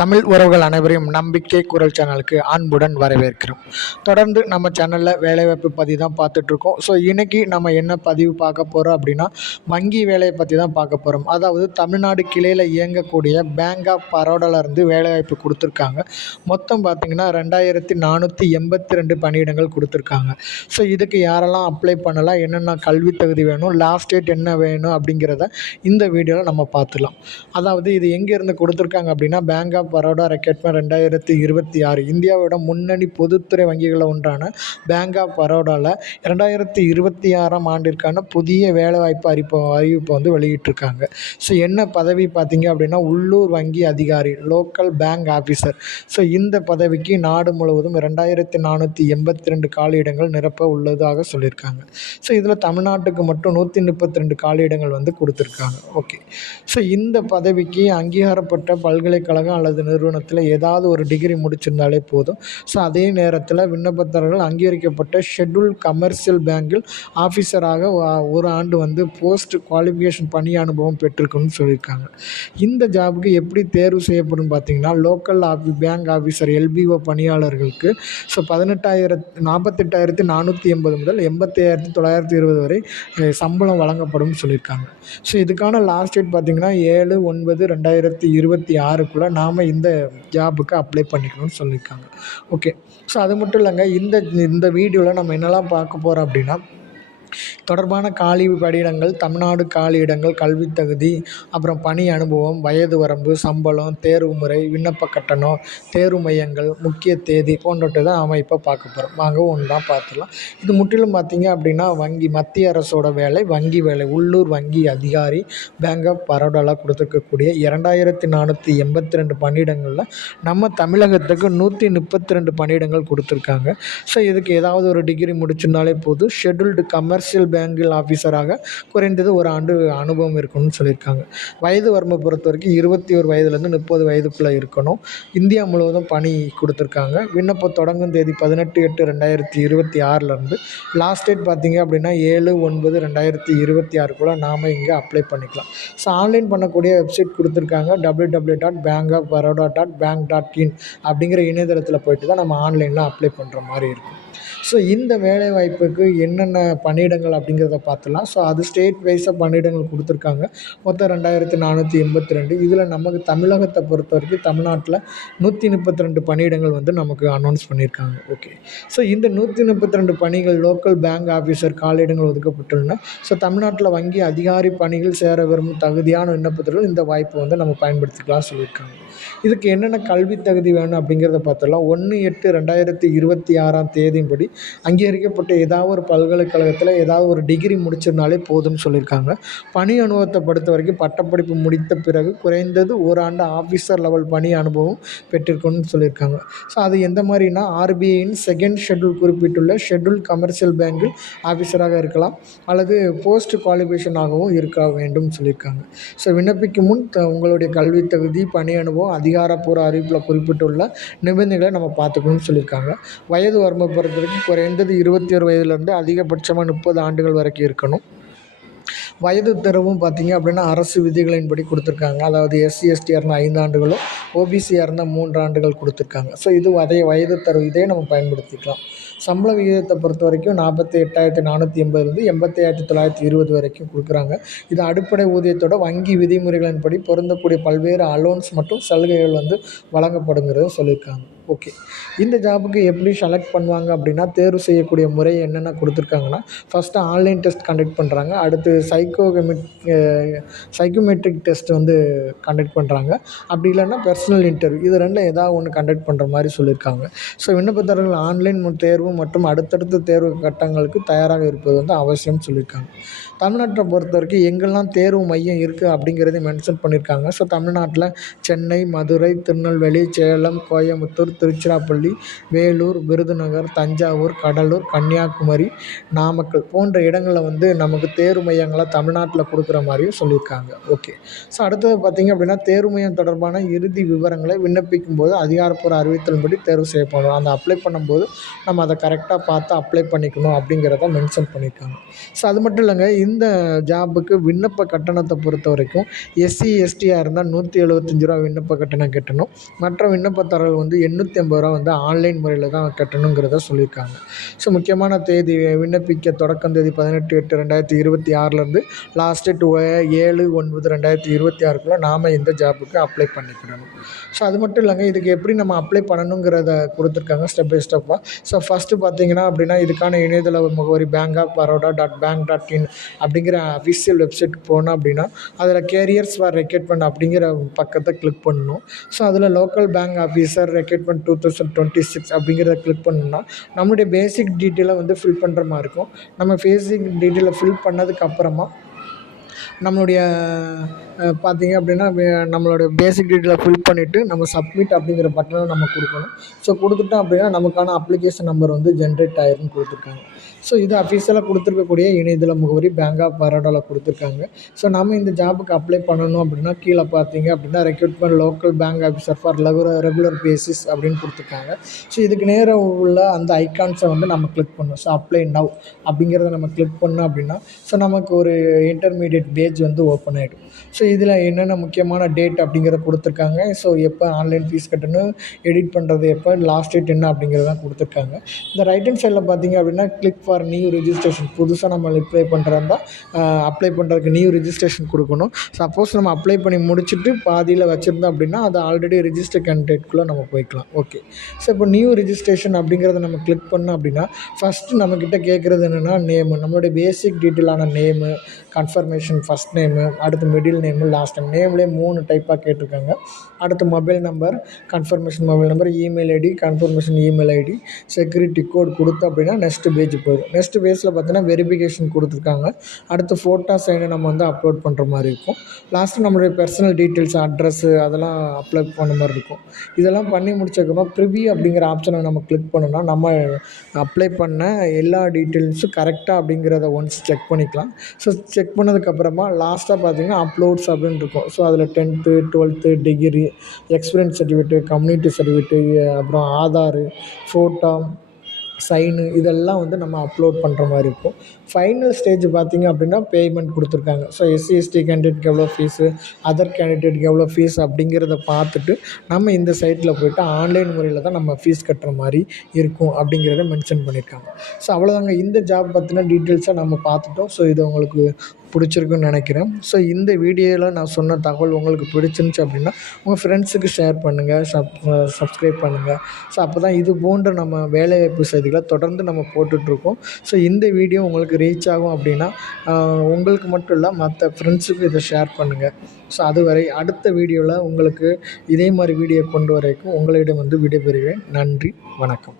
தமிழ் உறவுகள் அனைவரையும் நம்பிக்கை குரல் சேனலுக்கு அன்புடன் வரவேற்கிறோம். தொடர்ந்து நம்ம சேனலில் வேலைவாய்ப்பு பதிவு தான் பார்த்துட்ருக்கோம். ஸோ இன்றைக்கி நம்ம என்ன பதிவு பார்க்க போகிறோம் அப்படின்னா, வங்கி வேலையை பற்றி தான் பார்க்க போகிறோம். அதாவது தமிழ்நாடு கிளையில் இயங்கக்கூடிய பேங்க் ஆஃப் பரோடாவிலேருந்து வேலைவாய்ப்பு கொடுத்துருக்காங்க. மொத்தம் பார்த்திங்கன்னா 2482 பணியிடங்கள் கொடுத்துருக்காங்க. ஸோ இதுக்கு யாரெல்லாம் அப்ளை பண்ணலாம், என்னென்ன கல்வி தகுதி வேணும், லாஸ்ட் டேட் என்ன வேணும் அப்படிங்கிறத இந்த வீடியோவில் நம்ம பார்த்துலாம். அதாவது இது எங்கேருந்து கொடுத்துருக்காங்க அப்படின்னா, பேங்க் ஆஃப் பரோடா ரெக்ரூட்மெண்ட் 2026 இந்தியாவோட முன்னணி பொதுத்துறை வங்கிகளில் ஒன்றான பேங்க் ஆஃப் பரோடாவில் 2026ஆம் ஆண்டிற்கான புதிய வேலைவாய்ப்பு அறிவிப்பை வந்து வெளியிட்டிருக்காங்க. ஸோ என்ன பதவி பார்த்தீங்க அப்படின்னா, உள்ளூர் வங்கி அதிகாரி, லோக்கல் பேங்க் ஆஃபீஸர். ஸோ இந்த பதவிக்கு நாடு முழுவதும் 2482 காலியிடங்கள் நிரப்ப உள்ளதாக சொல்லியிருக்காங்க. ஸோ இதில் தமிழ்நாட்டுக்கு மட்டும் 132 காலியிடங்கள் வந்து கொடுத்துருக்காங்க. ஓகே. ஸோ இந்த பதவிக்கு அங்கீகாரப்பட்ட பல்கலைக்கழகம் அல்லது நிறுவனத்தில் ஏதாவது ஒரு டிகிரி முடிச்சிருந்தாலே போதும். ஸோ அதே நேரத்தில் விண்ணப்பதாரர்கள் அங்கீகரிக்கப்பட்ட ஷெட்யூல்ட் கமர்ஷியல் பேங்கில் ஆஃபீஸராக ஒரு ஆண்டு வந்து போஸ்ட் குவாலிஃபிகேஷன் பணி அனுபவம் பெற்றிருக்குன்னு சொல்லியிருக்காங்க. இந்த ஜாபுக்கு எப்படி தேர்வு செய்யப்படும் பார்த்தீங்கன்னா, லோக்கல் பேங்க் ஆஃபீஸர் எல்பிஓ பணியாளர்களுக்கு ஸோ 48,480 முதல் 85,920 வரை சம்பளம் வழங்கப்படும் சொல்லியிருக்காங்க. ஸோ இதுக்கான லாஸ்ட் டேட் பார்த்திங்கன்னா 7/9/2026க்குள்ளே நாம் இந்த ஜாபுக்கு அப்ளை பண்ணிக்கணும்னு சொல்லியிருக்காங்க. ஓகே. ஸோ அது மட்டும் இல்லைங்க, இந்த வீடியோவில் நம்ம என்னெல்லாம் பார்க்க போகிறோம் அப்படின்னா, தொடர்பான காலி பணியிடங்கள், தமிழ்நாடு காலியிடங்கள், கல்வி தகுதி, அப்புறம் பணி அனுபவம், வயது வரம்பு, சம்பளம், தேர்வு முறை, விண்ணப்ப கட்டணம், தேர்வு மையங்கள், முக்கிய தேதி போன்றவற்றை தான் நாம் இப்போ பார்க்க போகிறோம். வாங்க ஒன்றா பார்த்துடலாம். இது முற்றிலும் பார்த்திங்க அப்படின்னா மத்திய அரசோட வேலை, வங்கி வேலை, உள்ளூர் வங்கி அதிகாரி, பேங்க் ஆஃப் பரோடாவில் கொடுத்துருக்கக்கூடிய 2482 பணியிடங்களில் நம்ம தமிழகத்துக்கு 132 பணியிடங்கள் கொடுத்துருக்காங்க. ஸோ இதுக்கு ஏதாவது ஒரு டிகிரி முடிச்சிருந்தாலே போதும். ஷெட்யூல்டு கமர்ஷியல் பேங்கில் ஆஃபீஸராக குறைந்தது ஒரு ஆண்டு அனுபவம் இருக்கணும்னு சொல்லியிருக்காங்க. வயது வரம்பை பொறுத்த வரைக்கும் 21 வயதுலேருந்து 30 வயதுக்குள்ளே இருக்கணும். இந்தியா முழுவதும் பணி கொடுத்துருக்காங்க. விண்ணப்பம் தொடங்கும் தேதி 18/8/2026 லாஸ்ட் டேட் பார்த்திங்க அப்படின்னா 7/9/2026க்குள்ளே நாம் இங்கே அப்ளை பண்ணிக்கலாம். ஸோ ஆன்லைன் பண்ணக்கூடிய வெப்சைட் கொடுத்துருக்காங்க. www.bankofbaroda.bank.in அப்படிங்கிற இணையதளத்தில் போய்ட்டு தான் நம்ம ஆன்லைனில் அப்ளை பண்ணுற மாதிரி இருக்கும். ஸோ இந்த வேலைவாய்ப்புக்கு என்னென்ன பணியிடங்கள் அப்படிங்கிறத பார்த்துலாம். ஸோ அது ஸ்டேட் வைஸாக பணியிடங்கள் கொடுத்துருக்காங்க. மொத்தம் 2482. இதில் நமக்கு தமிழகத்தை பொறுத்த வரைக்கும் தமிழ்நாட்டில் 132 பணியிடங்கள் வந்து நமக்கு அனௌன்ஸ் பண்ணியிருக்காங்க. ஓகே. ஸோ இந்த 132 பணிகள் லோக்கல் பேங்க் ஆஃபீஸர் காலியிடங்கள் ஒதுக்கப்பட்டுள்ளன. ஸோ தமிழ்நாட்டில் வங்கி அதிகாரி பணிகள் சேர விரும்பும் தகுதியான விண்ணப்பத்தர்கள் இந்த வாய்ப்பை வந்து நம்ம பயன்படுத்திக்கலாம் சொல்லியிருக்காங்க. இதுக்கு என்னென்ன கல்வி தகுதி வேணும் அப்படிங்கிறத பார்த்துடலாம். 1/8/2026 தேதியின்படி அங்கீகரிக்கப்பட்ட ஏதாவது ஒரு பல்கலைக்கழகத்தில் ஏதாவது ஒரு டிகிரி முடிச்சிருந்தாலே போதும்னு சொல்லியிருக்காங்க. பணி அனுபவத்தை பொறுத்த வரைக்கும் பட்டப்படிப்பு முடித்த பிறகு குறைந்தது ஒரு ஆண்டு ஆஃபீஸர் லெவல் பணி அனுபவம் பெற்றிருக்கணும்னு சொல்லியிருக்காங்க. ஸோ அது எந்த மாதிரினா, ஆர்பிஐயின் செகண்ட் ஷெட்யூல் குறிப்பிட்டுள்ள ஷெட்யூல் கமர்ஷியல் பேங்கில் ஆஃபீஸராக இருக்கலாம் அல்லது போஸ்ட் குவாலிஃபிகேஷனாகவும் இருக்க வேண்டும் சொல்லியிருக்காங்க. ஸோ விண்ணப்பிக்கும் முன் உங்களுடைய கல்வி தகுதி, பணி அனுபவம், அதிகாரப்பூர்வ அறிவிப்பில் குறிப்பிட்டுள்ள நிபந்தனைகளை நம்ம பார்த்துக்கணும்னு சொல்லியிருக்காங்க. வயது வரம்பை பொறுத்த வரைக்கும் குறைந்தது 21 வயதுலேருந்து அதிகபட்சமாக 30 ஆண்டுகள் வரைக்கும் இருக்கணும். வயது தரவும் பார்த்திங்க அப்படின்னா அரசு விதிகளின்படி கொடுத்துருக்காங்க. அதாவது SC STயாக இருந்தால் 5 ஆண்டுகளும், OBCயாக இருந்தால் 3 ஆண்டுகள் கொடுத்துருக்காங்க. ஸோ இது அதே வயது தரவு இதே நம்ம பயன்படுத்திக்கலாம். சம்பள விகிதத்தை பொறுத்த வரைக்கும் 48,480 85,920 வரைக்கும் கொடுக்குறாங்க. இது அடிப்படை ஊதியத்தோட வங்கி விதிமுறைகளின்படி பொருந்தக்கூடிய பல்வேறு அலோன்ஸ் மற்றும் சலுகைகள் வந்து வழங்கப்படுங்கிறத சொல்லியிருக்காங்க. ஓகே. இந்த ஜாபுக்கு எப்படி செலக்ட் பண்ணுவாங்க அப்படின்னா, தேர்வு செய்யக்கூடிய முறை என்னென்ன கொடுத்துருக்காங்கன்னா, ஃபஸ்ட்டு ஆன்லைன் டெஸ்ட் கண்டக்ட் பண்ணுறாங்க. அடுத்து சைக்கோமெட்ரிக் டெஸ்ட் வந்து கண்டக்ட் பண்ணுறாங்க. அப்படி இல்லைன்னா பர்சனல் இன்டர்வியூ, இது ரெண்டில் ஏதாவது ஒன்று கண்டக்ட் பண்ணுற மாதிரி சொல்லியிருக்காங்க. ஸோ விண்ணப்பதாரர்கள் ஆன்லைன் தேர்வு மற்றும் அடுத்தடுத்த தேர்வு கட்டங்களுக்கு தயாராக இருப்பது வந்து அவசியம்னு சொல்லியிருக்காங்க. தமிழ்நாட்டை பொறுத்த வரைக்கும் எங்கெல்லாம் தேர்வு மையம் இருக்குது அப்படிங்கிறதையும் மென்ஷன் பண்ணியிருக்காங்க. ஸோ தமிழ்நாட்டில் சென்னை, மதுரை, திருநெல்வேலி, சேலம், கோயம்புத்தூர், திருச்சிராப்பள்ளி, வேலூர், விருதுநகர், தஞ்சாவூர், கடலூர், கன்னியாகுமரி, நாமக்கல் போன்ற இடங்களில் வந்து நமக்கு தேர்வு மையங்களை தமிழ்நாட்டில் கொடுக்குற மாதிரியும் சொல்லியிருக்காங்க. ஓகே. ஸோ அடுத்தது பார்த்திங்க அப்படின்னா, தேர்வு மையம் தொடர்பான இறுதி விவரங்களை விண்ணப்பிக்கும் போது அதிகாரப்பூர்வ அறிவித்தலின்படி தேர்வு செய்யப்படும். அந்த அப்ளை பண்ணும்போது நம்ம அதை அதை கரெக்டாக பார்த்து அப்ளை பண்ணிக்கணும் அப்படிங்கிறத மென்ஷன் பண்ணியிருக்காங்க. ஸோ அது மட்டும் இல்லைங்க, இந்த ஜாபுக்கு விண்ணப்ப கட்டணத்தை பொறுத்த வரைக்கும் எஸ்சி எஸ்டியாக இருந்தால் ரூ. 175 விண்ணப்ப கட்டணம் கட்டணும். மற்ற விண்ணப்பதாரர்கள் வந்து ரூ. 850 வந்து ஆன்லைன் முறையில் தான் கட்டணுங்கிறத சொல்லியிருக்காங்க. ஸோ முக்கியமான தேதி விண்ணப்பிக்க தொடக்கம் தேதி 18/8/2026 லாஸ்ட்டு 7/9/2026 நாம் இந்த ஜாபுக்கு அப்ளை பண்ணிக்கிடணும். ஸோ அது மட்டும் இல்லைங்க, இதுக்கு எப்படி நம்ம அப்ளை பண்ணணுங்கிறத கொடுத்துருக்காங்க ஸ்டெப் பை ஸ்டெப்பாக. ஸோ ஃபஸ்ட்டு பார்த்தீங்கன்னா அப்படின்னா இதுக்கான இணையதள முகவரி bankofbaroda.bank.in அப்படிங்கிற அஃபிஷியல் வெப்சைட்டுக்கு போனோம் அப்படின்னா அதில் கேரியர்ஸ் ஃபார் ரெக்ரூட்மெண்ட் அப்படிங்கிற பக்கத்தை கிளிக் பண்ணணும். ஸோ அதில் லோக்கல் பேங்க் ஆஃபீஸர் ரெக்ரூட்மெண்ட் 2026 அப்படிங்கிறத கிளிக் பண்ணோம்னா நம்மளுடைய பேசிக் டீட்டெயிலை வந்து ஃபில் பண்ணுற மாதிரி இருக்கும். நம்ம பேசிக் டீட்டெயிலை ஃபில் பண்ணதுக்கப்புறமா நம்மளுடைய பார்த்தீங்க அப்படின்னா நம்மளோட பேசிக் டீட்டெயிலை ஃபில் பண்ணிவிட்டு நம்ம சப்மிட் அப்படிங்கிற பட்டனை நம்ம கொடுக்கணும். ஸோ கொடுத்துட்டோம் அப்படின்னா நமக்கான அப்ளிகேஷன் நம்பர் வந்து ஜென்ரேட் ஆயிரும்னு கொடுத்துருக்காங்க. ஸோ இது அஃபிஷியலாக கொடுத்துருக்கக்கூடிய இணையதள முகவரி பேங்க் ஆஃப் பரோடாவில் கொடுத்துருக்காங்க. ஸோ நம்ம இந்த ஜாபுக்கு அப்ளை பண்ணணும் அப்படின்னா கீழே பார்த்தீங்க அப்படின்னா recruitment local bank officer for regular basis அப்படின்னு கொடுத்துருக்காங்க. ஸோ இதுக்கு நேராக உள்ள அந்த ஐக்கான்ஸை வந்து நம்ம கிளிக் பண்ணணும். ஸோ அப்ளை நவ் அப்படிங்கிறத நம்ம கிளிக் பண்ணோம் அப்படின்னா ஸோ நமக்கு ஒரு இன்டர்மீடியட் பேஜ் வந்து ஓப்பன் ஆகிடும். ஸோ இதில் என்னென்ன முக்கியமான டேட் அப்படிங்கிறத கொடுத்துருக்காங்க. ஸோ எப்போ ஆன்லைன் ஃபீஸ் கட்டணும், எடிட் பண்ணுறது எப்போ, லாஸ்ட் டேட் என்ன அப்படிங்கிறதான் கொடுத்துருக்காங்க. இந்த ரைட் ஹேண்ட் சைடில் பார்த்தீங்க அப்படின்னா கிளிக் ஃபார் நியூ ரிஜிஸ்ட்ரேஷன், புதுசாக நம்ம அப்ளை பண்ணுறதா அப்ளை பண்ணுறதுக்கு நியூ ரிஜிஸ்ட்ரேஷன் கொடுக்கணும். சப்போஸ் நம்ம அப்ளை பண்ணி முடிச்சுட்டு பாதியில் வச்சுருந்தோம் அப்படின்னா அது ஆல்ரெடி ரிஜிஸ்டர் கேண்டிடேட்குள்ளே நம்ம போய்க்கலாம். ஓகே, ஸோ இப்போ நியூ ரிஜிஸ்ட்ரேஷன் அப்படிங்கிறத நம்ம கிளிக் பண்ணோம் அப்படின்னா ஃபஸ்ட்டு நம்மக்கிட்ட கேட்குறது என்னென்னா நேமு, நம்மளுடைய பேசிக் டீட்டெயிலான நேமு, கன்ஃபர்மேஷன் ஃபஸ்ட் நேமு, அடுத்து மிடில் நேமு, லாஸ்ட் நேம். நேம்லேயே 3 டைப்பாக கேட்டிருக்காங்க. அடுத்து mobile number, confirmation mobile number, email ID, confirmation email ID, security code கொடுத்தோம் அப்படின்னா நெக்ஸ்ட் பேஜ் போயிடும். நெக்ஸ்ட் பேஜில் பார்த்தீங்கன்னா வெரிஃபிகேஷன் கொடுத்துருக்காங்க. அடுத்து ஃபோட்டோ சைனை நம்ம வந்து அப்லோட் பண்ணுற மாதிரி இருக்கும். லாஸ்ட்டு நம்மளுடைய பர்சனல் டீட்டெயில்ஸ், அட்ரஸ்ஸு அதெல்லாம் அப்லோட் பண்ண மாதிரி இருக்கும். இதெல்லாம் பண்ணி முடிச்சதுக்கப்புறம் ப்ரிவ்யூ அப்படிங்கிற ஆப்ஷனை நம்ம கிளிக் பண்ணோம்னா நம்ம அப்ளை பண்ண எல்லா டீட்டெயில்ஸும் கரெக்டாக அப்படிங்கிறத ஒன்ஸ் செக் பண்ணிக்கலாம். ஸோ செக் பண்ணதுக்கப்புறமா லாஸ்ட்டாக பார்த்தீங்கன்னா அப்லோட்ஸ் அப்படின்னு இருக்கும். ஸோ அதில் 10th 12th degree, experience certificate, community certificate, அப்புறம் ஆதாரு, ஃபோட்டோ, சைனு இதெல்லாம் வந்து நம்ம அப்லோட் பண்ணுற மாதிரி இருக்கும். ஃபைனல் ஸ்டேஜ் பார்த்திங்க அப்படின்னா பேமெண்ட் கொடுத்துருக்காங்க. ஸோ எஸ்சி எஸ்டி கேண்டிடேட்க்கு எவ்வளோ ஃபீஸு, அதர் கேண்டிடேட்க்கு எவ்வளோ ஃபீஸ் அப்படிங்கிறத பார்த்துட்டு நம்ம இந்த சைட்டில் போய்ட்டு ஆன்லைன் முறையில் தான் நம்ம ஃபீஸ் கட்டுற மாதிரி இருக்கும் அப்படிங்கிறத மென்ஷன் பண்ணியிருக்காங்க. ஸோ அவ்வளோதாங்க, இந்த ஜாப் பற்றின டீட்டெயில்ஸை நம்ம பார்த்துட்டோம். ஸோ இது உங்களுக்கு பிடிச்சிருக்குன்னு நினைக்கிறேன். ஸோ இந்த வீடியோவில் நான் சொன்ன தகவல் உங்களுக்கு பிடிச்சிருந்துச்சி அப்படின்னா உங்கள் ஃப்ரெண்ட்ஸுக்கு ஷேர் பண்ணுங்கள், சப்ஸ்கிரைப் பண்ணுங்கள். ஸோ அப்போ தான் இது போன்ற நம்ம வேலைவாய்ப்பு செய்திகளை தொடர்ந்து நம்ம போட்டுட்ருக்கோம். ஸோ இந்த வீடியோ உங்களுக்கு ரீச் ஆகும் அப்படின்னா உங்களுக்கு மட்டும் இல்லை மற்ற ஃப்ரெண்ட்ஸுக்கும் இதை ஷேர் பண்ணுங்கள். ஸோ அதுவரை அடுத்த வீடியோவில் உங்களுக்கு இதே மாதிரி வீடியோ கொண்டு வரைக்கும் உங்களிடம் வந்து விடைபெறுகிறேன். நன்றி, வணக்கம்.